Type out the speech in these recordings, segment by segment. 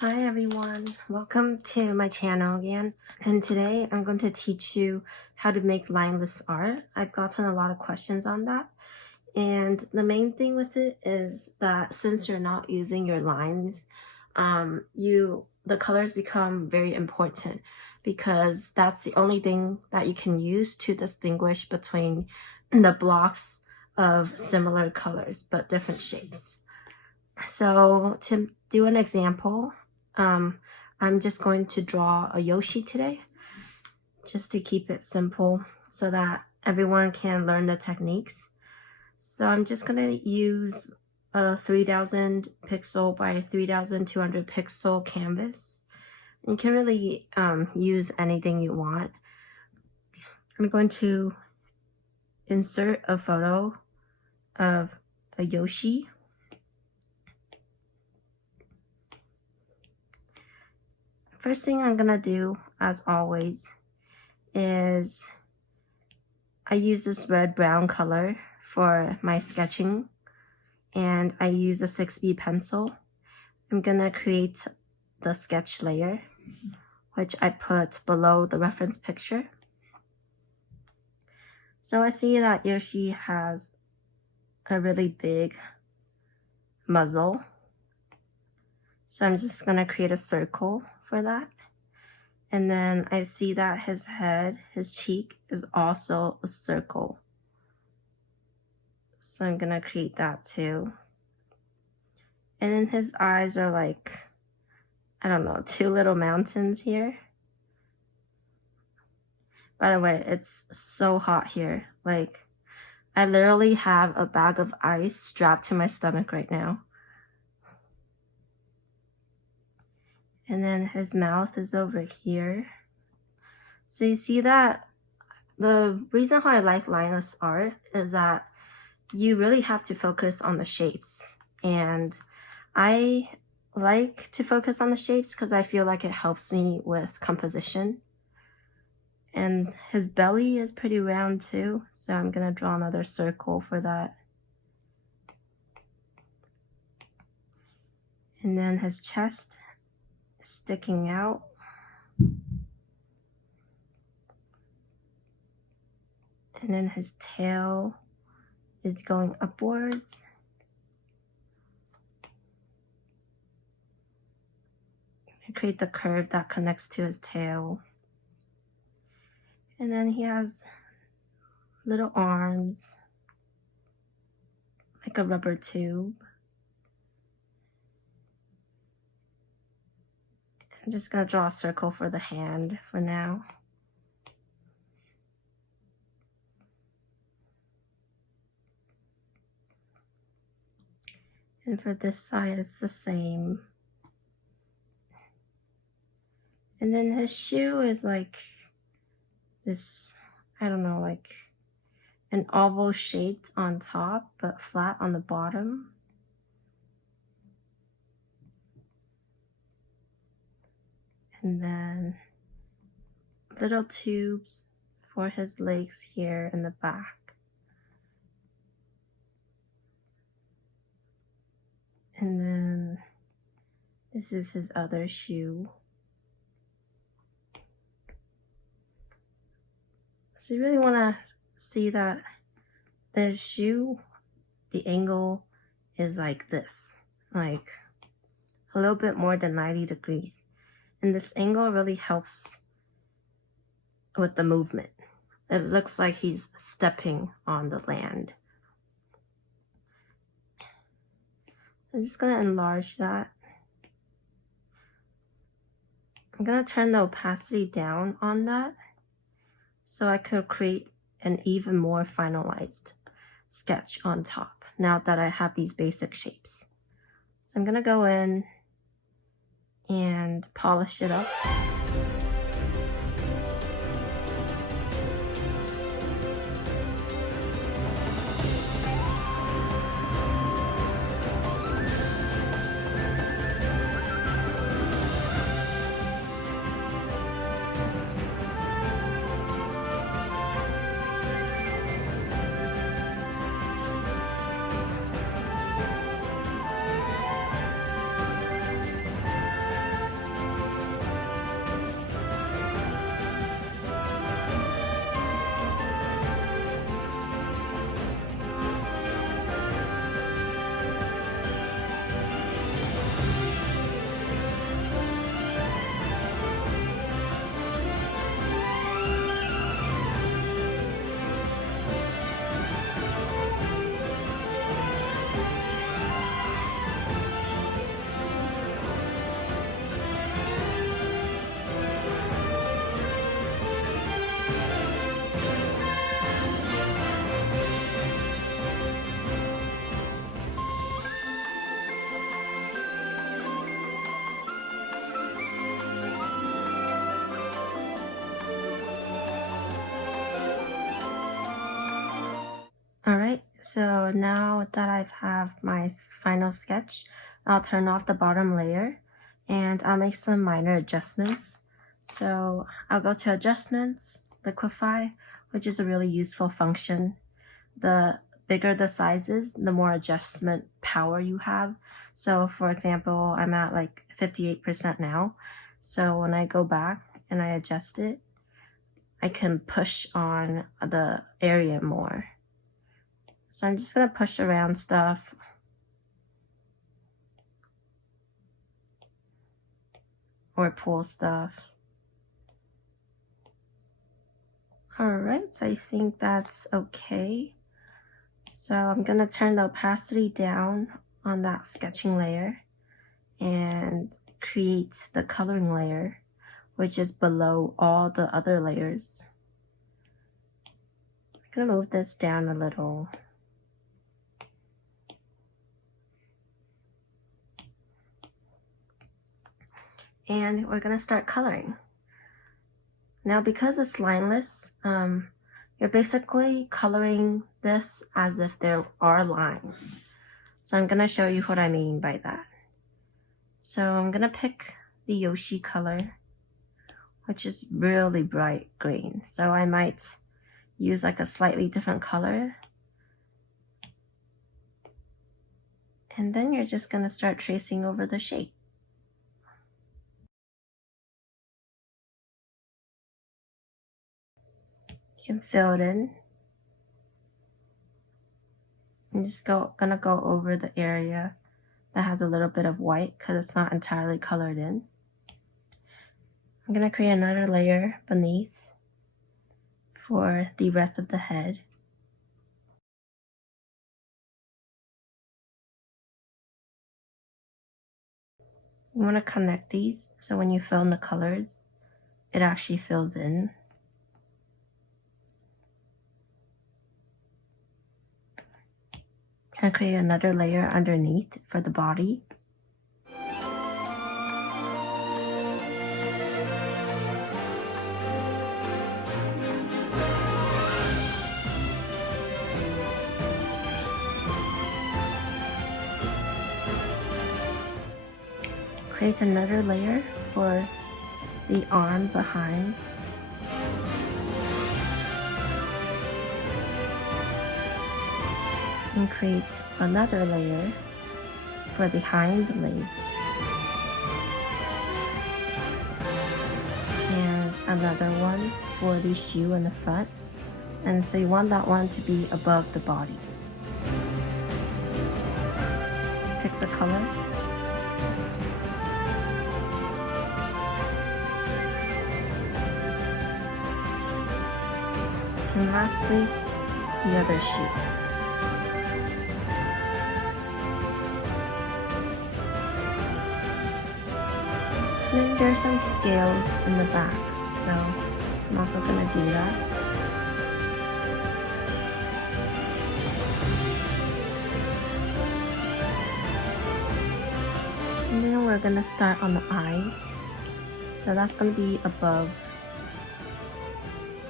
Hi everyone, welcome to my channel again, and today I'm going to teach you how to make lineless art. I've gotten a lot of questions on that, and the main thing with it is that since you're not using your lines, the colors become very important because that's the only thing that you can use to distinguish between the blocks of similar colors but different shapes. So to do an example, I'm just going to draw a Yoshi today, just to keep it simple so that everyone can learn the techniques. So I'm just going to use a 3000 pixel by 3200 pixel canvas. You can really use anything you want. I'm going to insert a photo of a Yoshi. First thing I'm gonna do, as always, is I use this red-brown color for my sketching, and I use a 6B pencil. I'm gonna create the sketch layer, which I put below the reference picture. So I see that Yoshi has a really big muzzle. So I'm just gonna create a circle for that. And then I see that his head, his cheek, is also a circle. So I'm gonna create that too. And then his eyes are like, I don't know, two little mountains here. By the way, it's so hot here. Like, I literally have a bag of ice strapped to my stomach right now. And then his mouth is over here. So you see that the reason why I like lineless art is that you really have to focus on the shapes. And I like to focus on the shapes because I feel like it helps me with composition. And his belly is pretty round too, so I'm gonna draw another circle for that. And then his chest sticking out. And then his tail is going upwards. I create the curve that connects to his tail. And then he has little arms, like a rubber tube. I'm just gonna draw a circle for the hand for now. And for this side, it's the same. And then his shoe is like this, I don't know, like an oval shaped on top, but flat on the bottom. And then little tubes for his legs here in the back. And then this is his other shoe. So you really want to see that the shoe, the angle is like this, like a little bit more than 90 degrees. And this angle really helps with the movement. It looks like he's stepping on the land. I'm just gonna enlarge that. I'm gonna turn the opacity down on that so I could create an even more finalized sketch on top now that I have these basic shapes. So I'm gonna go in and polish it up. So now that I have my final sketch, I'll turn off the bottom layer and I'll make some minor adjustments. So I'll go to Adjustments, Liquify, which is a really useful function. The bigger the size is, the more adjustment power you have. So for example, I'm at like 58% now. So when I go back and I adjust it, I can push on the area more. So I'm just gonna push around stuff. Or pull stuff. Alright, so I think that's okay. So I'm gonna turn the opacity down on that sketching layer and create the coloring layer, which is below all the other layers. I'm gonna move this down a little. And we're gonna start coloring. Now because it's lineless, you're basically coloring this as if there are lines. So I'm gonna show you what I mean by that. So I'm gonna pick the Yoshi color, which is really bright green. So I might use like a slightly different color. And then you're just gonna start tracing over the shape. You can fill it in. I'm just gonna go over the area that has a little bit of white because it's not entirely colored in. I'm gonna create another layer beneath for the rest of the head. You want to connect these so when you fill in the colors, it actually fills in. Can create another layer underneath for the body. Create another layer for the arm behind. And create another layer for the hind leg. And another one for the shoe in the front. And so you want that one to be above the body. Pick the color. And lastly, the other shoe. And then there's some scales in the back, so I'm also going to do that. And then we're going to start on the eyes. So that's going to be above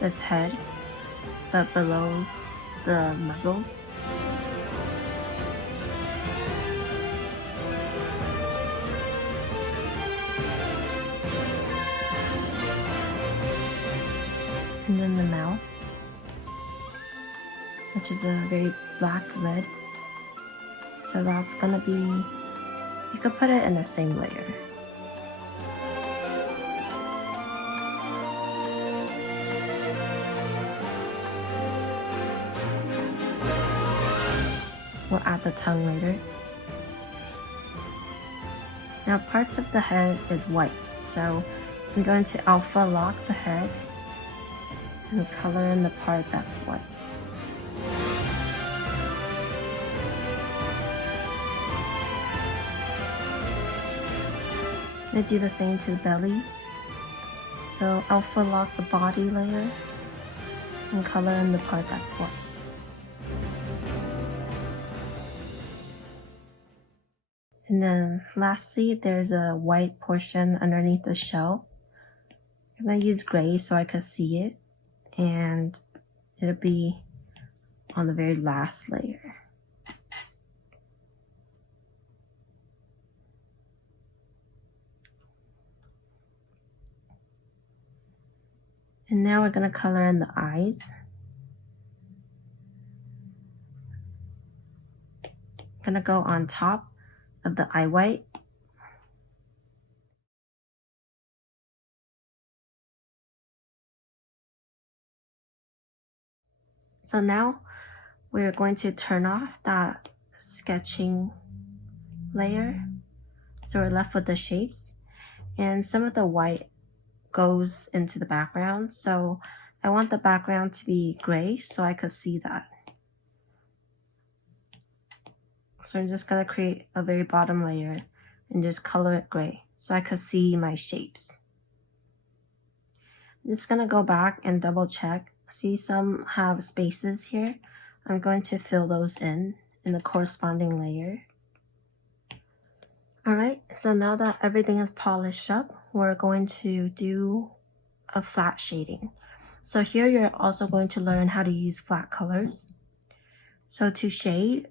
this head, but below the muzzles. And then the mouth, which is a very black red. So that's gonna be, you could put it in the same layer. We'll add the tongue later. Now parts of the head is white, so I'm going to alpha lock the head and color in the part that's white. I'm going to do the same to the belly. So alpha lock the body layer and color in the part that's white. And then lastly, there's a white portion underneath the shell. I'm going to use gray so I could see it. And it'll be on the very last layer. And now we're going to color in the eyes. I'm going to go on top of the eye white. So now we're going to turn off that sketching layer. So we're left with the shapes, and some of the white goes into the background. So I want the background to be gray so I could see that. So I'm just gonna create a very bottom layer and just color it gray so I could see my shapes. I'm just gonna go back and double check. See, some have spaces here. I'm going to fill those in the corresponding layer. Alright, so now that everything is polished up, we're going to do a flat shading. So here you're also going to learn how to use flat colors. So to shade,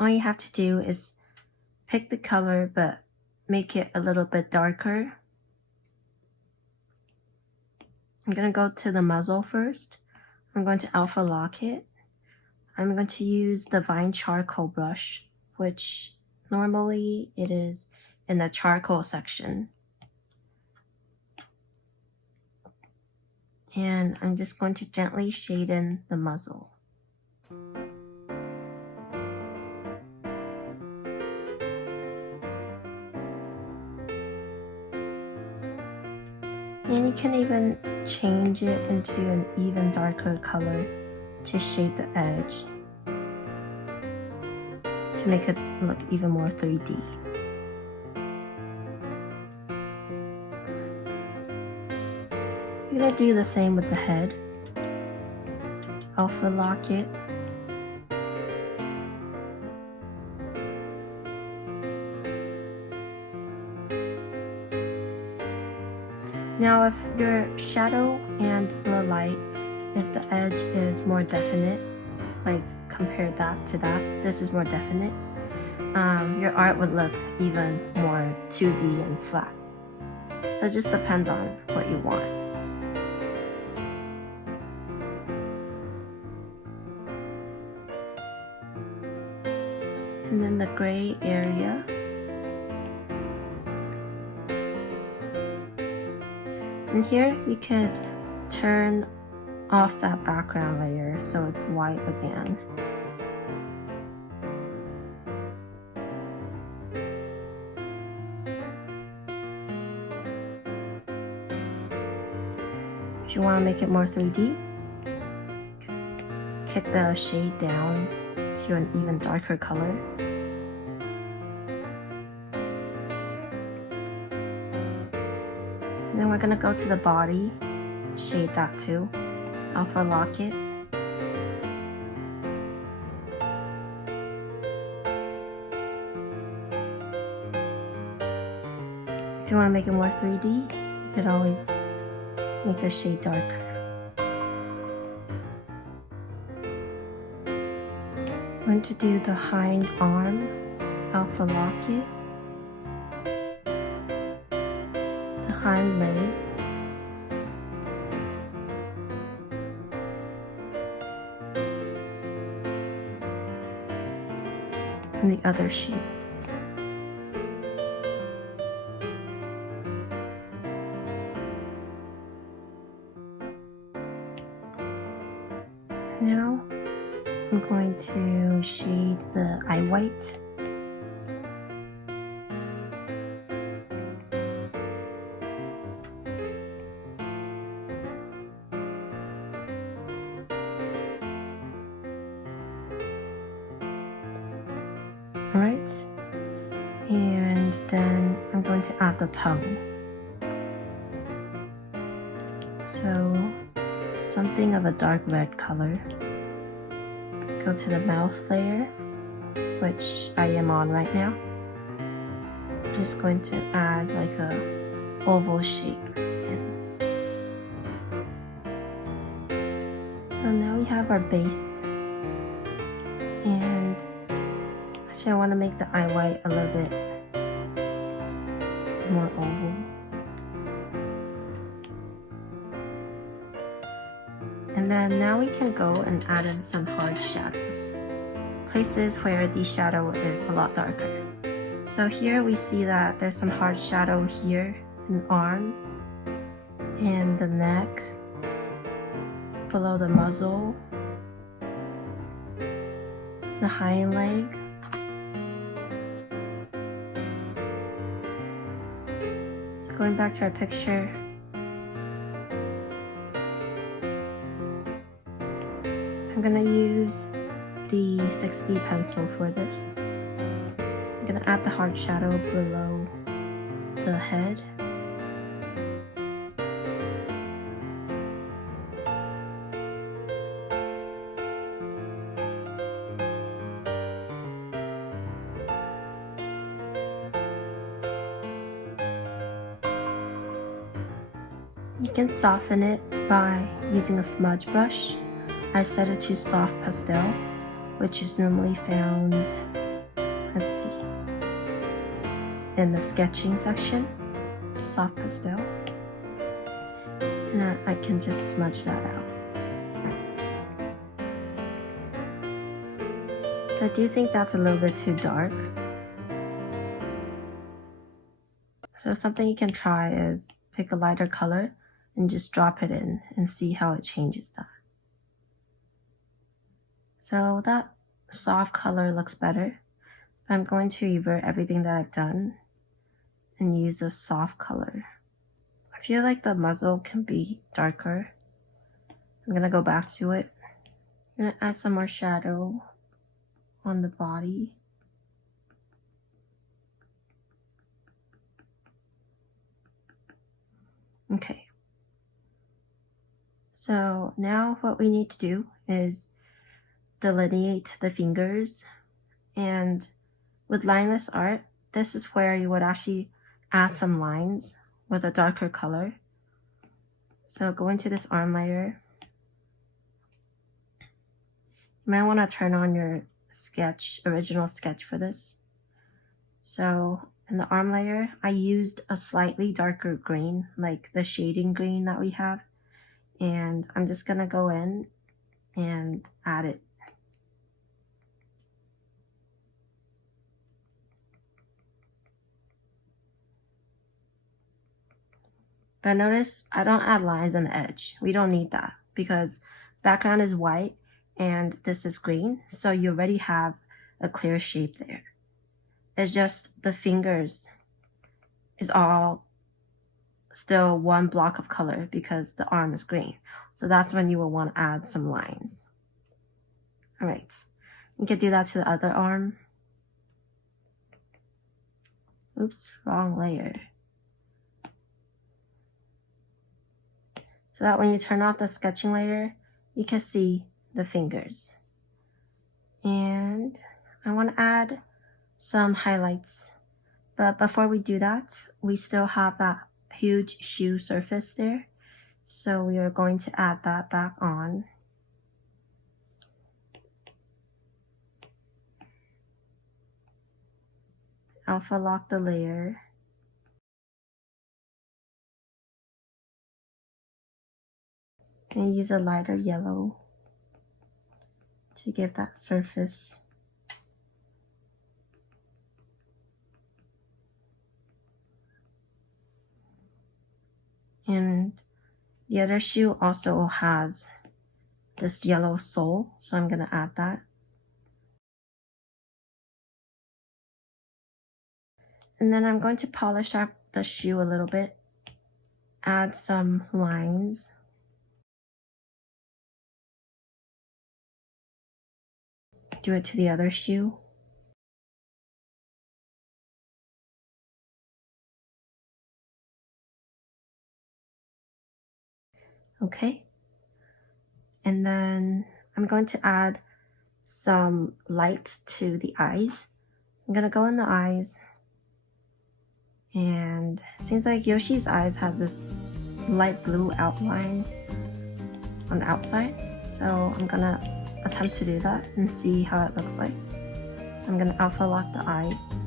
all you have to do is pick the color but make it a little bit darker. I'm going to go to the muzzle first. I'm going to alpha lock it. I'm going to use the Vine charcoal brush, which normally it is in the charcoal section. And I'm just going to gently shade in the muzzle. And you can even change it into an even darker color to shade the edge, to make it look even more 3D. You're gonna do the same with the head. Alpha lock it. Now if your shadow and the light, if the edge is more definite, like compare that to that, this is more definite, your art would look even more 2D and flat. So it just depends on what you want. And then the gray area. And here you could turn off that background layer so it's white again. If you want to make it more 3D, kick the shade down to an even darker color. Then we're going to go to the body, shade that too, alpha lock it. If you want to make it more 3D, you could always make the shade darker. I'm going to do the hind arm, alpha lock it. Hind leg, and the other shape. Now I'm going to shade the eye white. Alright, and then I'm going to add the tongue. So, something of a dark red color. Go to the mouth layer, which I am on right now. I'm just going to add like a oval shape in. So now we have our base. And actually I want to make the eye white a little bit more oval. And then now we can go and add in some hard shadows. Places where the shadow is a lot darker. So here we see that there's some hard shadow here in the arms and the neck, below the muzzle, the hind leg. So going back to our picture, I'm gonna use the 6B pencil for this. I'm gonna add the hard shadow below the head. You can soften it by using a smudge brush. I set it to soft pastel, which is normally found, let's see, in the sketching section, soft pastel. And I can just smudge that out. So I do think that's a little bit too dark. So something you can try is pick a lighter color and just drop it in and see how it changes that. So that soft color looks better. I'm going to revert everything that I've done and use a soft color. I feel like the muzzle can be darker. I'm gonna go back to it. I'm gonna add some more shadow on the body. Okay. So now what we need to do is delineate the fingers, and with lineless art, this is where you would actually add some lines with a darker color. So go into this arm layer. You might want to turn on your original sketch for this. So in the arm layer, I used a slightly darker green, like the shading green that we have, and I'm just gonna go in and add it. But notice I don't add lines on the edge. We don't need that because background is white and this is green, so you already have a clear shape there. It's just the fingers is all still one block of color because the arm is green. So that's when you will want to add some lines. All right, you can do that to the other arm. Oops, wrong layer. So that when you turn off the sketching layer, you can see the fingers. And I want to add some highlights. But before we do that, we still have that huge shoe surface there. So we are going to add that back on. Alpha lock the layer. And use a lighter yellow to give that surface. And the other shoe also has this yellow sole, so I'm gonna add that. And then I'm going to polish up the shoe a little bit, add some lines. Do it to the other shoe. Okay. And then I'm going to add some light to the eyes. I'm gonna go in the eyes. And it seems like Yoshi's eyes has this light blue outline. on the outside. So I'm gonna attempt to do that and see how it looks like. So I'm gonna alpha lock the eyes.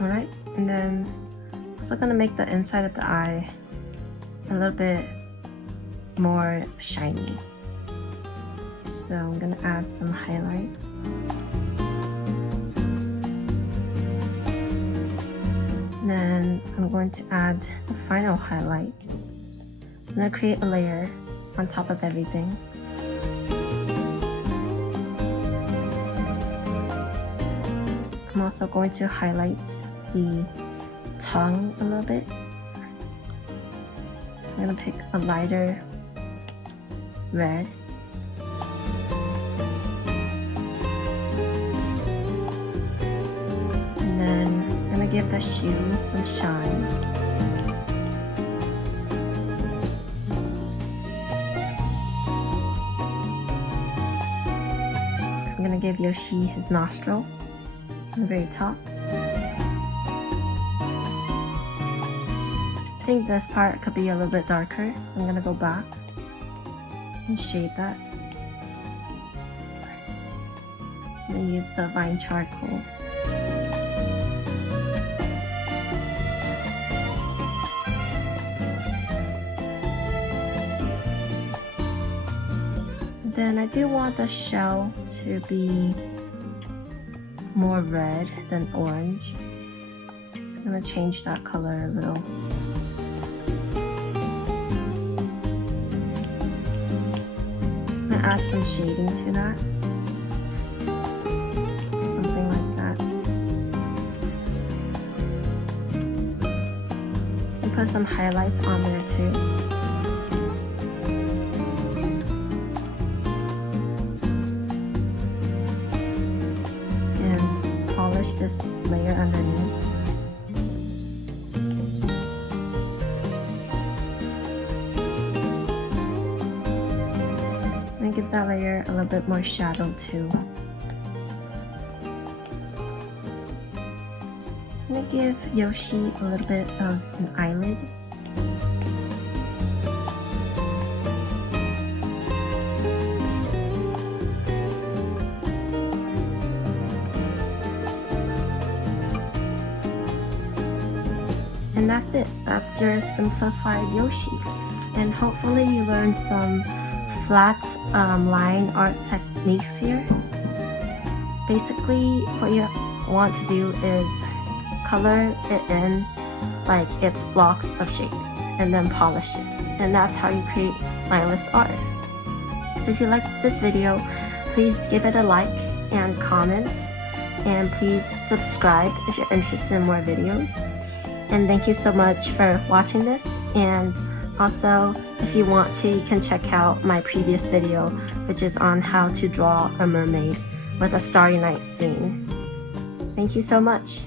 Alright, and then I'm also gonna make the inside of the eye a little bit more shiny. So I'm gonna add some highlights. Then I'm going to add the final highlights. I'm gonna create a layer on top of everything. I'm also going to highlight the tongue a little bit. I'm gonna pick a lighter red. And then I'm gonna give the shoe some shine. I'm gonna give Yoshi his nostril on the very top. I think this part could be a little bit darker, so I'm gonna go back and shade that. I'm gonna use the vine charcoal. Then I do want the shell to be more red than orange. So I'm gonna change that color a little. I'm gonna add some shading to that. Something like that. And put some highlights on there too. Polish this layer underneath. I'm gonna give that layer a little bit more shadow too. I'm gonna give Yoshi a little bit of an eyelid. And that's it. That's your simplified Yoshi. And hopefully you learned some flat line art techniques here. Basically, what you want to do is color it in like it's blocks of shapes and then polish it. And that's how you create lineless art. So if you like this video, please give it a like and comment. And please subscribe if you're interested in more videos. And thank you so much for watching this. And also, if you want to, you can check out my previous video, which is on how to draw a mermaid with a starry night scene. Thank you so much.